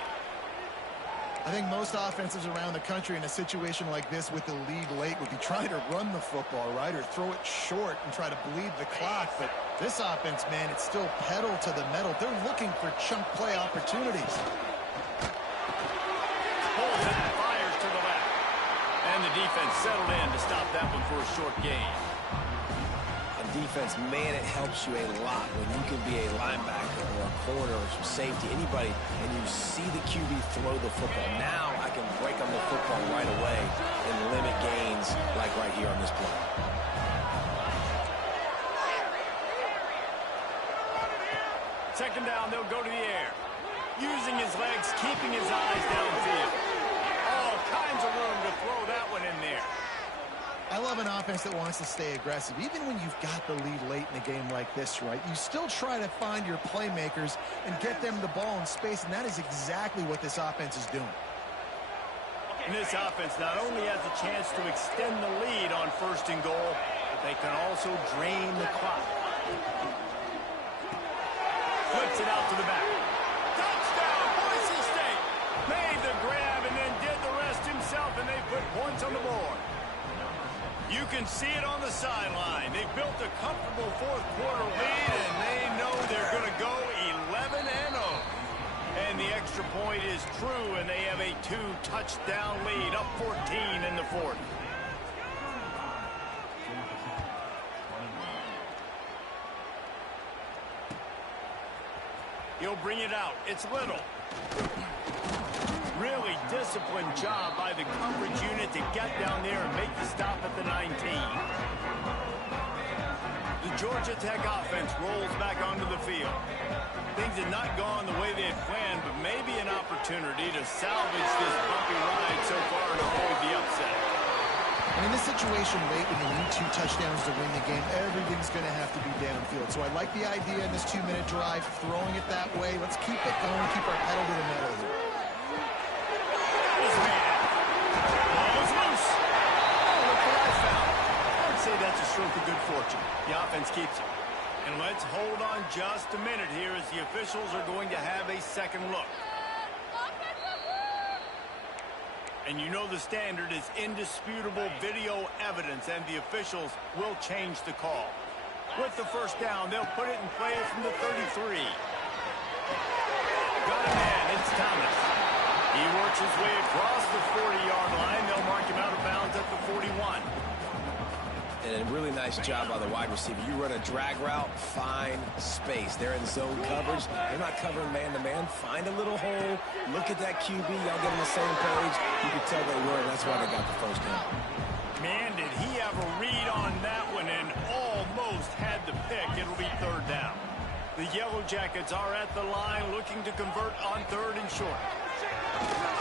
I think most offenses around the country in a situation like this with the lead late would be trying to run the football, right, or throw it short and try to bleed the clock. But this offense, man, it's still pedal to the metal. They're looking for chunk play opportunities. Pulls it and fires to the left. And the defense settled in to stop that one for a short gain. Defense, man, it helps you a lot when you can be a linebacker or a corner or some safety, anybody, and you see the QB throw the football. Now I can break on the football right away and limit gains like right here on this play. Second down, they'll go to the air. Using his legs, keeping his eyes downfield. All kinds of room to throw that one in there. I love an offense that wants to stay aggressive. Even when you've got the lead late in a game like this, right, you still try to find your playmakers and get them the ball in space, and that is exactly what this offense is doing. And this offense not only has a chance to extend the lead on 1st and goal, but they can also drain the clock. Flips it out to the back. Touchdown, Boise State! Made the grab and then did the rest himself, and they put points on the board. You can see it on the sideline. They built a comfortable 4th quarter lead, and they know they're going to go 11-0. And the extra point is true, and they have a 2-touchdown lead, up 14 in the 4th. He'll bring it out. It's Little. Really disciplined job by the coverage unit to get down there and make the stop at the 19. The Georgia Tech offense rolls back onto the field. Things had not gone the way they had planned, but maybe an opportunity to salvage this bumpy ride so far and avoid the upset. And in this situation late when you need 2 touchdowns to win the game, everything's going to have to be downfield. So I like the idea in this 2-minute drive, throwing it that way. Let's keep it going, keep our pedal to the metal here. That's a stroke of good fortune. The offense keeps it. And let's hold on just a minute here as the officials are going to have a second look. And you know the standard is indisputable video evidence, and the officials will change the call. With the 1st down, they'll put it in play from the 33. Got a man, it's Thomas. He works his way across the 40-yard line. They'll mark him out of bounds at the 41. And a really nice job by the wide receiver. You run a drag route, find space. They're in zone coverage. They're not covering man-to-man. Find a little hole. Look at that QB. Y'all get on the same page. You can tell they were, and that's why they got the 1st down. Man, did he have a read on that one and almost had the pick. It'll be 3rd down. The Yellow Jackets are at the line looking to convert on 3rd and short.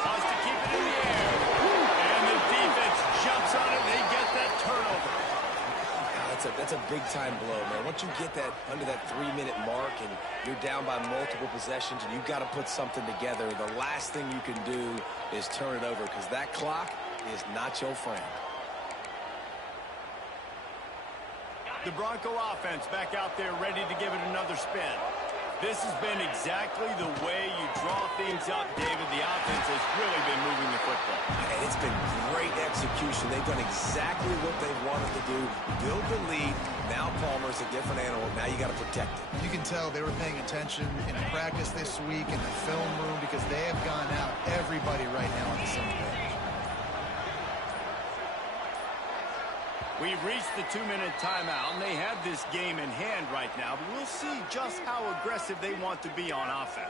Wants to keep it in the air. And the defense jumps on it. They get that turnover. That's a big-time blow, man. Once you get that under that 3-minute mark and you're down by multiple possessions and you've got to put something together, the last thing you can do is turn it over because that clock is not your friend. The Bronco offense back out there ready to give it another spin. This has been exactly the way you draw things up, David. The offense has really been moving the football. And it's been great execution. They've done exactly what they wanted to do. Build the lead. Now Palmer's a different animal. Now you got to protect it. You can tell they were paying attention in practice this week in the film room because they have gone out everybody right now on the same page. We've reached the 2-minute timeout, and they have this game in hand right now, but we'll see just how aggressive they want to be on offense.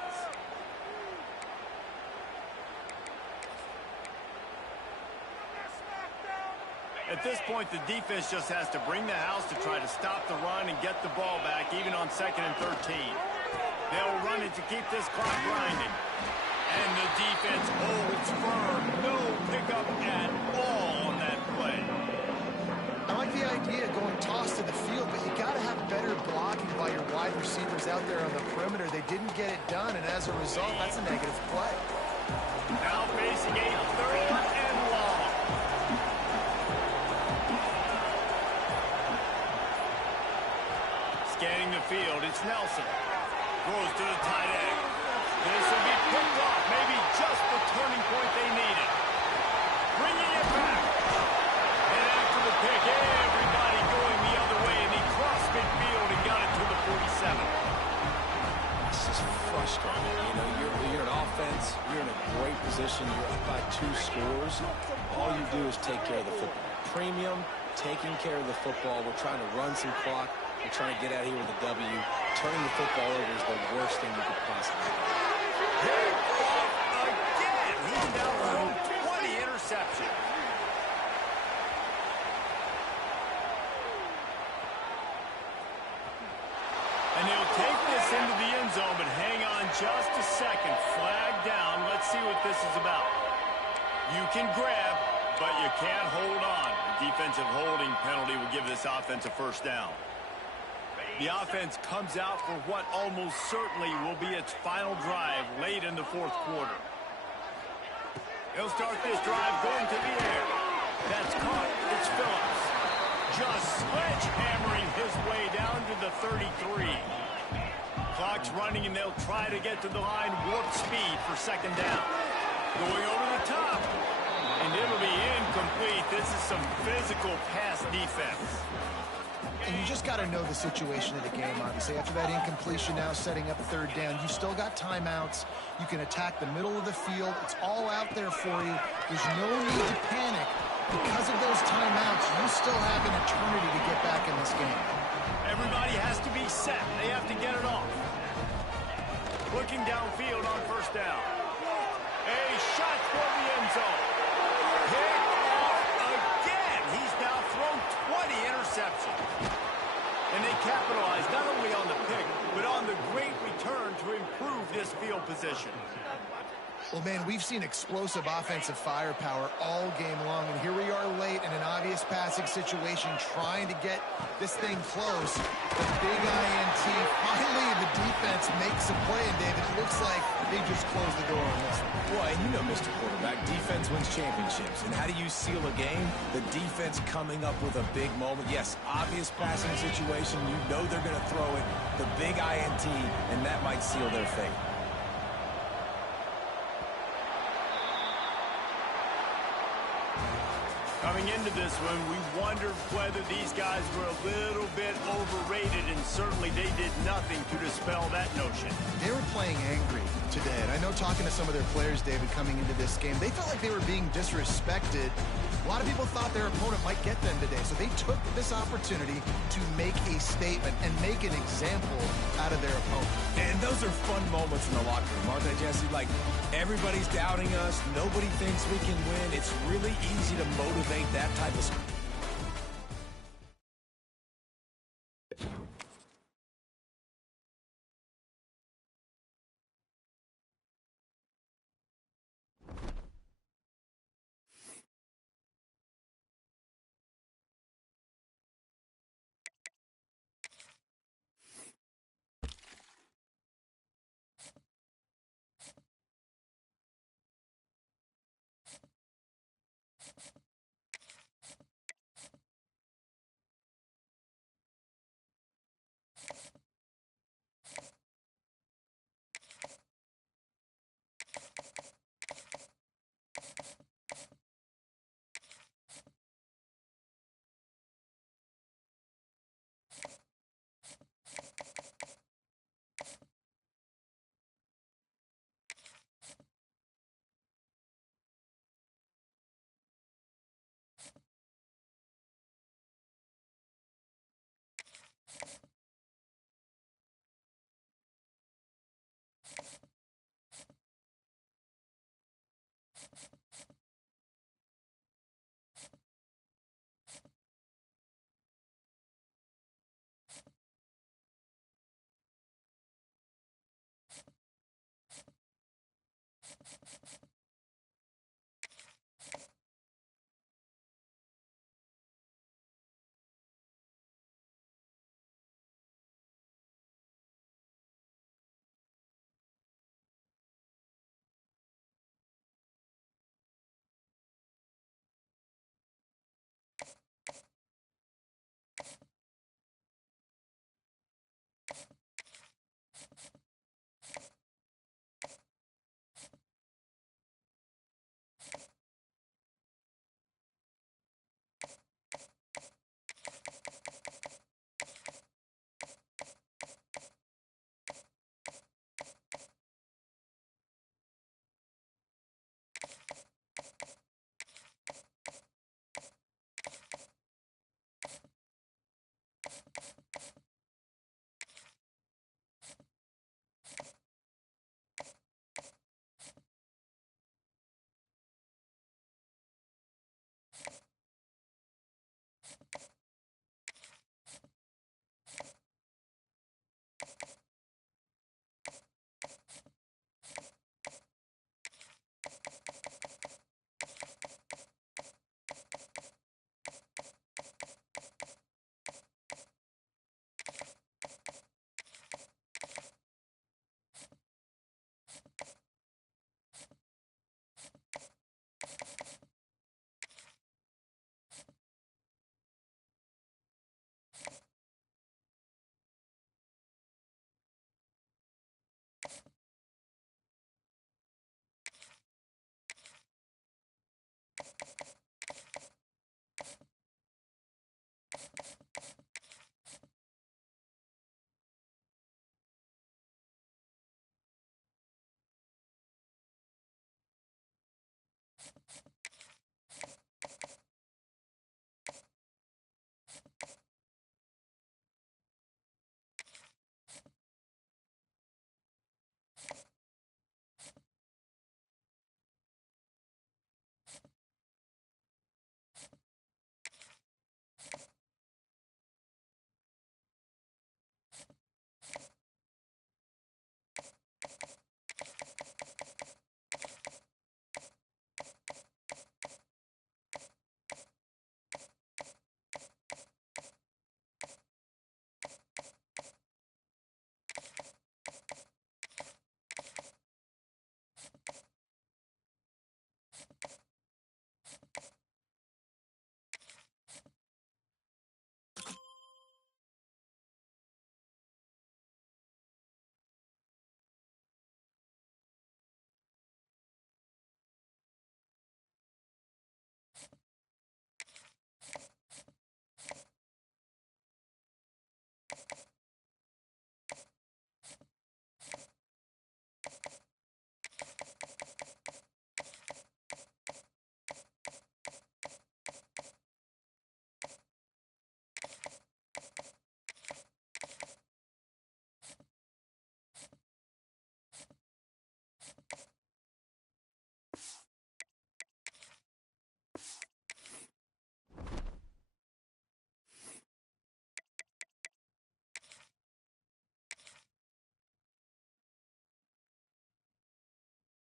At this point, the defense just has to bring the house to try to stop the run and get the ball back, even on 2nd and 13. They'll run it to keep this clock grinding. And the defense holds firm. No pickup at all on that play. I like the idea of going toss to the field, but you got to have better blocking by your wide receivers out there on the perimeter. They didn't get it done, and as a result, that's a negative play. Now facing a 3rd and long. Scanning the field, it's Nelson. Throws to the tight end. This will be picked off, maybe just the turning point they needed. Bringing it back. And after the pick, everybody going the other way, and he crossed midfield and got it to the 47. This is frustrating. You know, you're an offense. You're in a great position. You're up by 2 scores. All you do is take care of the football. Premium, taking care of the football. We're trying to run some clock. We're trying to get out of here with a W. Turning the football over is the worst thing you could possibly do. Pick off again. He's now thrown 20 interceptions. And he'll take this into the end zone, but hang on just a second. Flag down. Let's see what this is about. You can grab, but you can't hold on. A defensive holding penalty will give this offense a 1st down. The offense comes out for what almost certainly will be its final drive late in the 4th quarter. He'll start this drive going to the air. That's caught. It's Phillips. Just sledgehammering his way down to the 33. Clock's running, and they'll try to get to the line warp speed for 2nd down. Going over the top. And it'll be incomplete. This is some physical pass defense. And you just got to know the situation of the game, obviously. After that incompletion now setting up 3rd down, you still got timeouts. You can attack the middle of the field. It's all out there for you. There's no need to panic. Because of those timeouts, you still have an eternity to get back in this game. Everybody has to be set. They have to get it off. Looking downfield on 1st down. A shot for the end zone. Pick off again. He's now thrown 20 interceptions. And they capitalize not only on the pick, but on the great return to improve this field position. Well, man, we've seen explosive offensive firepower all game long, and here we are late in an obvious passing situation trying to get this thing close. The big INT. Finally, the defense makes a play, and David, it looks like they just closed the door on this one. Well, and you know, Mr. Quarterback, defense wins championships. And how do you seal a game? The defense coming up with a big moment. Yes, obvious passing situation. You know they're going to throw it. The big INT, and that might seal their fate. Coming into this one, we wondered whether these guys were a little bit overrated, and certainly they did nothing to dispel that notion. They were playing angry today, and I know talking to some of their players, David, coming into this game, they felt like they were being disrespected. A lot of people thought their opponent might get them today, so they took this opportunity to make a statement and make an example out of their opponent. And those are fun moments in the locker room, aren't they, Jesse? Like, everybody's doubting us. Nobody thinks we can win. It's really easy to motivate that type of